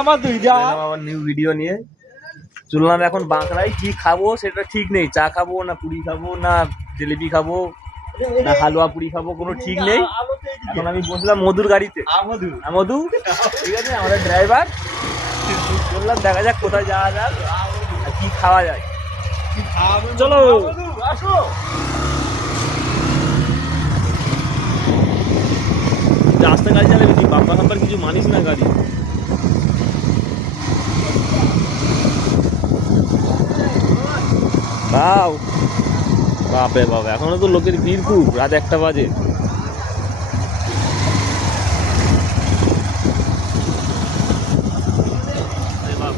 আমার দুই যা আবার নিউ ভিডিও নিয়ে চললাম এখন বাঁকড়ায়। কি খাবো সেটা ঠিক নেই, চা খাবো না পুরি খাবো না জিলিপি খাবো না হালুয়া পুরি খাবো, কোনো ঠিক নেই। এখন আমি বসলাম মধুর গাড়িতে। মধু ঠিক আছে, আমাদের ড্রাইভার। বললাম দেখা যাক কোথায় যাওয়া যাক আর কি খাওয়া যায়। চলো আসো। রাস্তা গাড়ি চালাবি তুই, বাপ্পা খাপ্পার কিছু মানিস না গাড়ি। বাউ বাপরে বাবা, এখনো তো লোকের ভিড় খুব, রাত 1টা বাজে।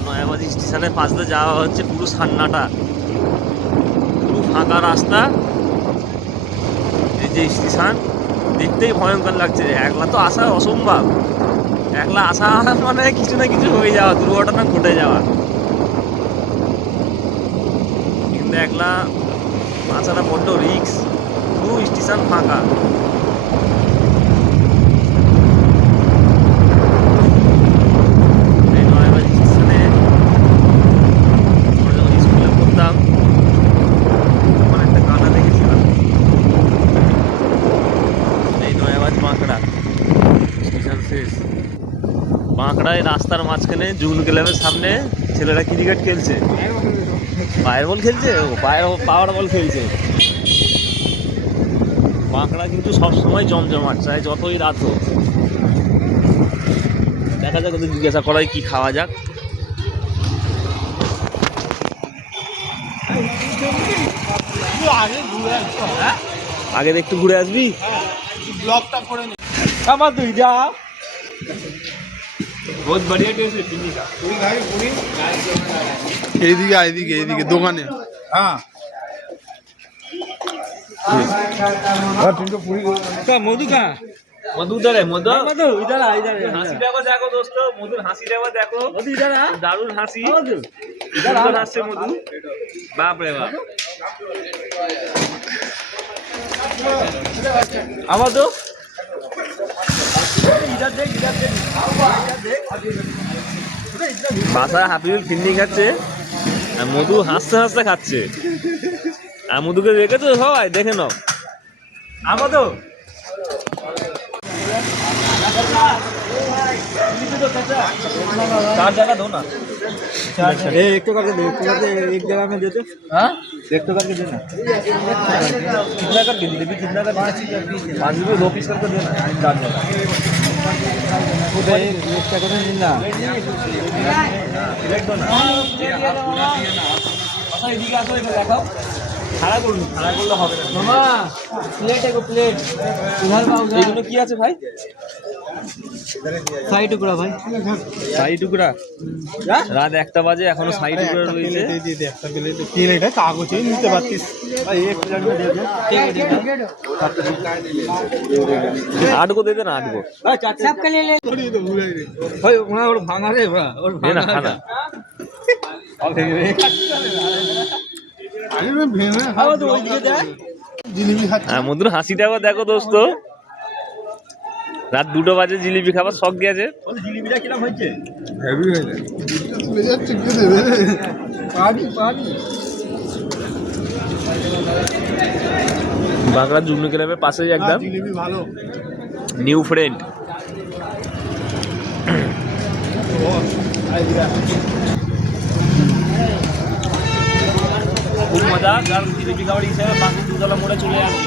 নয়াবাড়ি স্টেশনের পাশ দিয়ে যাওয়া হচ্ছে, পুরো সান্নাটা, পুরো ফাঁকা রাস্তা। এই যে স্টেশন দেখতেই ভয়ঙ্কর লাগছে। একলা তো আসা অসম্ভব, একলা আসা মানে কিছু না কিছু হয়ে যাওয়া, দুর্ঘটনা ঘটে যাওয়া। কিন্তু একলা আসাটা বড্ড রিক্স, পুরো স্টেশন ফাঁকা। এই নয়াবাড়ি স্টেশনে আমরা যখন স্কুলে পড়তাম তখন একটা গানা দেখেছিলাম, এই নয়াবাড়ি বাঁকড়া স্টেশন শেষ। বাঁকড়ায় রাস্তার মাঝখানে জুন ক্লাবের সামনে ছেলেরা ক্রিকেট খেলছে, পায়ের বল খেলছে, ও পাওয়ার বল খেলছে। বাঁকড়া কিন্তু সবসময় জমজমাট, চাই যতই রাত হোক। দেখা যাক ওদের জিজ্ঞাসা করাই কি খাওয়া যাক। আগে একটু ঘুরে আসবি, ব্লগটা করে নে। আমার দুই যা বহুত বড়িয়া টেস্ট পিন্নি কা। এইদিকে দোকানে। হ্যাঁ মধু কা মধু উধর है, মধু মধু ইধার আ ইধার হাসি দেখো দেখো দোস্ত, মধুর হাসি দেখো। মধু ইধার আ দারুণ হাসি, মধু সুন্দর হাসছে মধু। বাপ রে বাপ, আমার তো বাসা হাফিজুল ফিন্নি খাচ্ছে আর মধু হাসতে হাসতে খাচ্ছে। আর মধুকে দেখেছো সবাই, দেখে নাও। আমার তো चार जगह दो ना, एक तो करके दे, एक जगह में देते। हाँ एक तो करके देना। कितना करके जिलेबी कितना कर 5 रुपये 2 पीस करके देना 4 जगह। एक पैकेट में देना, प्लेट दो ना। अच्छा এদিকে আসো, এটা দেখাও। খাড়া করুন, খাড়া করলে হবে না মামা। প্লেট এগো প্লেট উধার পাও। এইগুলো কি আছে ভাই? শাহী টুকরা ভাই, শাহী টুকরা। রাত 1টা বাজে, এখনো শাহী টুকরা রয়েছে। কাগজে নিতে পারতিস ভাই। এক প্লেট में दे दे, आठ को दे देना, 8 को। सबके लिए ले भाई। और भांगा रे बड़ा, और दे ना खाना। अब अरे मैं भेना हां तो ওই দিকে দেখ জিলিপি খাচ্ছে। হ্যাঁ মধুর হাসিটা আবার দেখো দোস্ত, রাত 2টো বাজে জিলিপি খাবার শখ গেছে। জিলিপিটা কিরকম হচ্ছে? হেভি হয়েছে, চলে যাচ্ছে কি দেবে পানি পানি। বাঁকড়া জুমনি ক্লাবের পাশেই একদম জিলিপি ভালো, নিউ ফ্রেন্ড। খুব মজা, যার জিলিপি খাবার হিসেবে বাকি দুতলা মোড়ে চলে আসছি।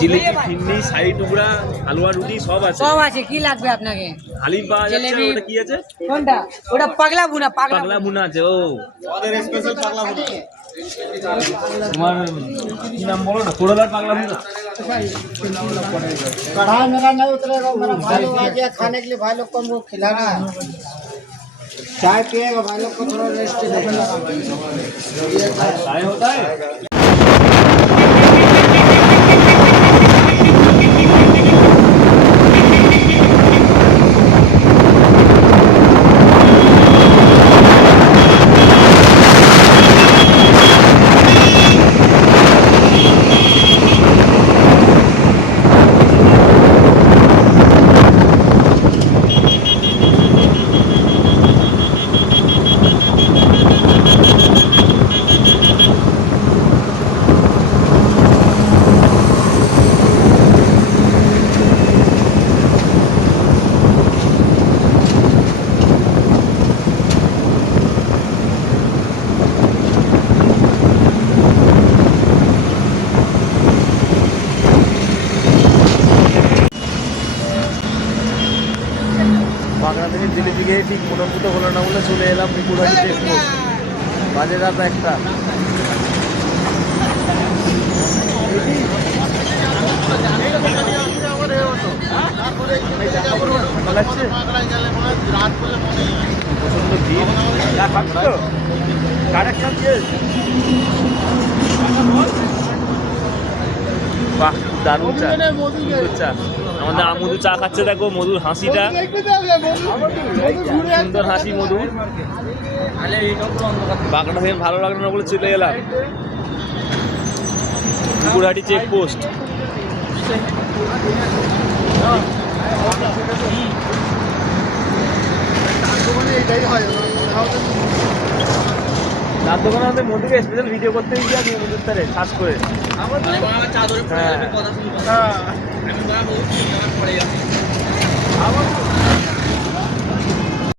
জিলিপি, ফিন্নি, শাহী টুকরা, হালুয়া রুটি সব আছে। সব আছে, কি লাগবে আপনাকে? হালিম পাওয়া যাচ্ছে। ওটা কি আছে? কোনটা? ওটা পাগলা বুনা, পাগলা বুনা আছে। ও আমাদের স্পেশাল পাগলা বুনা। তোমার কি নাম বলো না? কোড়ালার পাগলা বুনা। कढ़ाई मेरा नहीं उतरेगा, मेरा भाई लोग आ गया खाने के लिए, भाई लोग को हमको खिलाना है। चाय पिएगा भाई लोग को, थोड़ा रेस्ट देगा। चाय होता है। বাগড়া থেকে জিলিপি খেয়ে ঠিক মনোভূত হলো না বলে চলে এলাম পুকুরহাটি চেকপোস্ট। বাজে রাত 1টা। ঠান্ডা লাগছে? প্রচণ্ড ভিড়। বাহ, দারুণ চা, সুন্দর চা। আমাদের আমুদু চা খাচ্ছে, দেখো মধুর হাসিটা, সুন্দর হাসি মধুর। বাঁকড়া থেকে ভালো লাগলো না বলে চলে এলাম পুকুরহাটি চেকপোস্ট। চার দোকানে আমাদের মধুকে স্পেশাল ভিডিও করতে গিয়ে আমি মধুর তারে সার্চ করে হ্যাঁ